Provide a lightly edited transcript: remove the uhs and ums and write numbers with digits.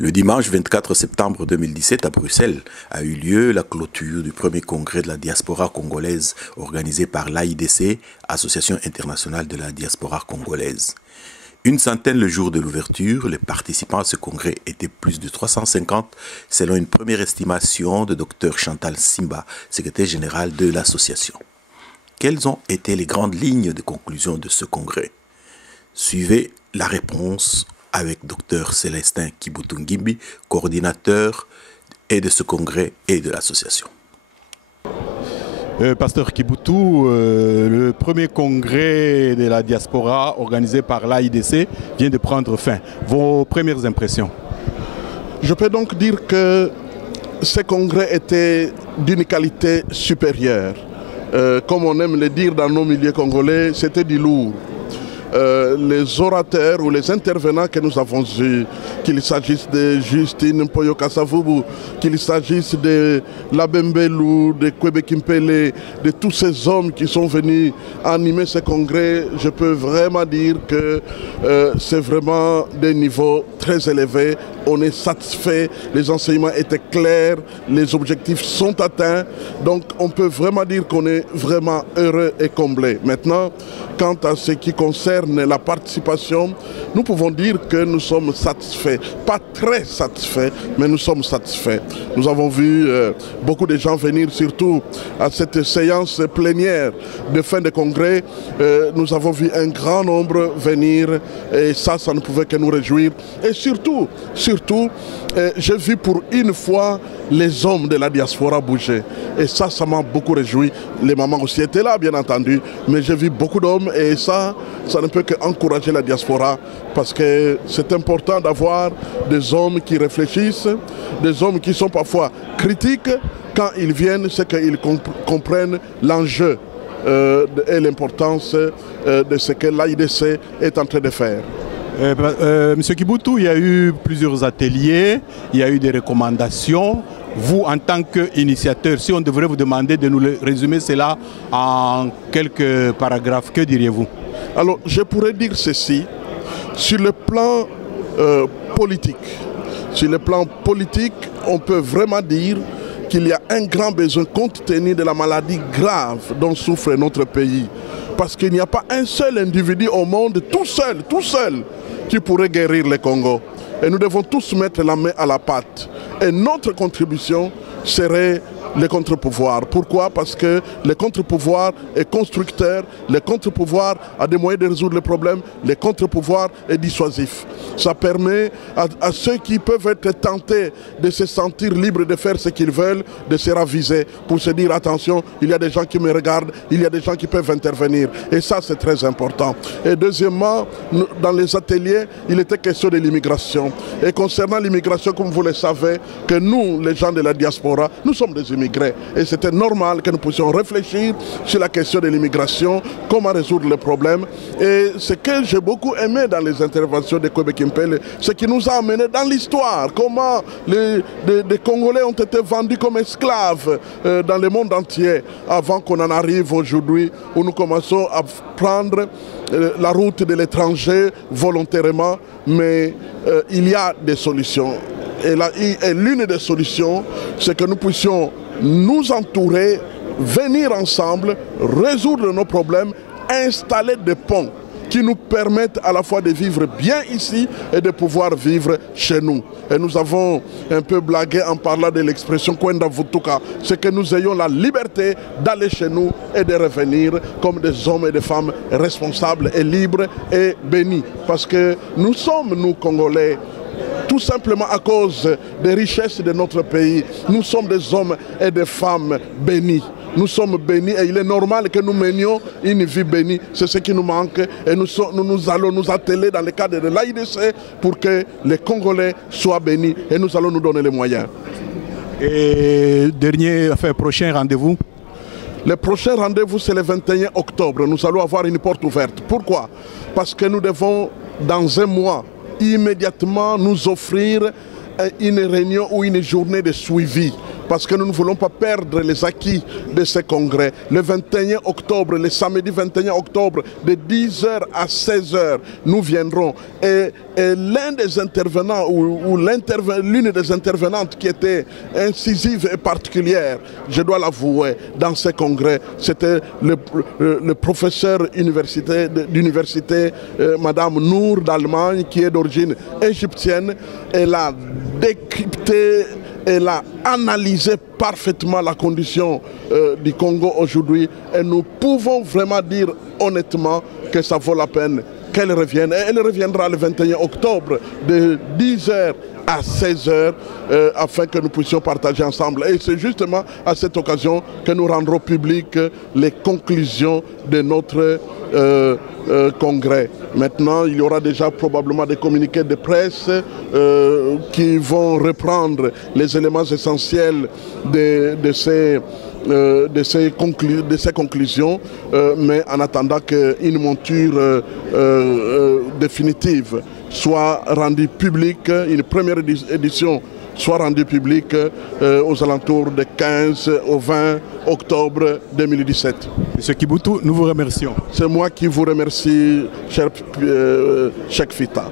Le dimanche 24 septembre 2017 à Bruxelles a eu lieu la clôture du premier congrès de la diaspora congolaise organisé par l'AIDC, Association internationale de la diaspora congolaise. Une centaine le jour de l'ouverture, les participants à ce congrès étaient plus de 350 selon une première estimation de Dr Chantal Simba, secrétaire général de l'association. Quelles ont été les grandes lignes de conclusion de ce congrès? Suivez la réponse avec Dr Célestin Kibutungimbi, coordinateur et de ce congrès et de l'association. Pasteur Kibutu, le premier congrès de la diaspora organisé par l'AIDC vient de prendre fin. Vos premières impressions? Je peux donc dire que ce congrès était d'une qualité supérieure. Comme on aime le dire dans nos milieux congolais, c'était du lourd. Les orateurs ou les intervenants que nous avons eus, qu'il s'agisse de Justine Mpoyo Kasavubu, qu'il s'agisse de Labembelou, de Kwebe Kimpele, de tous ces hommes qui sont venus animer ce congrès, je peux vraiment dire que c'est vraiment des niveaux très élevés. On est satisfait, les enseignements étaient clairs, les objectifs sont atteints. Donc on peut vraiment dire qu'on est vraiment heureux et comblé. Maintenant, quant à ce qui concerne la participation, nous pouvons dire que nous sommes satisfaits. Pas très satisfaits, mais nous sommes satisfaits. Nous avons vu beaucoup de gens venir, surtout à cette séance plénière de fin de congrès. Nous avons vu un grand nombre venir et ça ne pouvait que nous réjouir. Et surtout, j'ai vu pour une fois les hommes de la diaspora bouger. Et ça m'a beaucoup réjoui. Les mamans aussi étaient là, bien entendu. Mais j'ai vu beaucoup d'hommes et ça ne peut qu'encourager la diaspora parce que c'est important d'avoir des hommes qui réfléchissent, des hommes qui sont parfois critiques. Quand ils viennent, c'est qu'ils comprennent l'enjeu et l'importance de ce que l'AIDC est en train de faire. Monsieur Kibutu, il y a eu plusieurs ateliers, il y a eu des recommandations. Vous, en tant qu'initiateur, si on devrait vous demander de nous résumer cela en quelques paragraphes, que diriez-vous? Alors, je pourrais dire ceci. Sur le plan politique, on peut vraiment dire qu'il y a un grand besoin compte tenu de la maladie grave dont souffre notre pays. Parce qu'il n'y a pas un seul individu au monde, tout seul, qui pourrait guérir le Congo. Et nous devons tous mettre la main à la pâte. Et notre contribution serait le contre-pouvoir. Pourquoi? Parce que le contre-pouvoir est constructeur, le contre-pouvoir a des moyens de résoudre les problèmes, le contre-pouvoir est dissuasif. Ça permet à ceux qui peuvent être tentés de se sentir libres de faire ce qu'ils veulent, de se raviser, pour se dire attention, il y a des gens qui me regardent, il y a des gens qui peuvent intervenir. Et ça, c'est très important. Et deuxièmement, dans les ateliers, il était question de l'immigration. Et concernant l'immigration, comme vous le savez, que nous, les gens de la diaspora, nous sommes des immigrés. Et c'était normal que nous puissions réfléchir sur la question de l'immigration, comment résoudre le problème. Et ce que j'ai beaucoup aimé dans les interventions de Kwebe Kimpele, c'est qui nous a amené dans l'histoire, comment les Congolais ont été vendus comme esclaves dans le monde entier, avant qu'on en arrive aujourd'hui où nous commençons à prendre la route de l'étranger volontairement, mais il y a des solutions. Et l'une des solutions, c'est que nous puissions nous entourer, venir ensemble, résoudre nos problèmes, installer des ponts qui nous permettent à la fois de vivre bien ici et de pouvoir vivre chez nous. Et nous avons un peu blagué en parlant de l'expression Kwenda Vutuka, c'est que nous ayons la liberté d'aller chez nous et de revenir comme des hommes et des femmes responsables et libres et bénis. Parce que nous sommes, nous Congolais, tout simplement à cause des richesses de notre pays, nous sommes des hommes et des femmes bénis. Nous sommes bénis et il est normal que nous menions une vie bénie. C'est ce qui nous manque et nous allons nous atteler dans le cadre de l'AIDC pour que les Congolais soient bénis et nous allons nous donner les moyens. Et prochain rendez-vous? Le prochain rendez-vous, c'est le 21 octobre. Nous allons avoir une porte ouverte. Pourquoi? Parce que nous devons, dans un mois, immédiatement nous offrir une réunion ou une journée de suivi parce que nous ne voulons pas perdre les acquis de ce congrès. Le 21 octobre, le samedi 21 octobre, de 10h à 16h, nous viendrons. Et l'un des intervenants, ou l'une des intervenantes qui était incisive et particulière, je dois l'avouer, dans ce congrès, c'était le professeur d'université, Madame Nour d'Allemagne, qui est d'origine égyptienne. Elle a décrypté, elle a analysé parfaitement la condition du Congo aujourd'hui, et nous pouvons vraiment dire honnêtement que ça vaut la peine qu'elle revienne. Et elle reviendra le 21 octobre de 10h à 16h afin que nous puissions partager ensemble. Et c'est justement à cette occasion que nous rendrons publiques les conclusions de notre congrès. Maintenant, il y aura déjà probablement des communiqués de presse qui vont reprendre les éléments essentiels de ces conclusions, mais en attendant qu'une monture définitive soit rendue publique, une première édition soit rendue publique aux alentours de 15 au 20 octobre 2017. Monsieur Kibutu, nous vous remercions. C'est moi qui vous remercie, cher Cheikh Fita.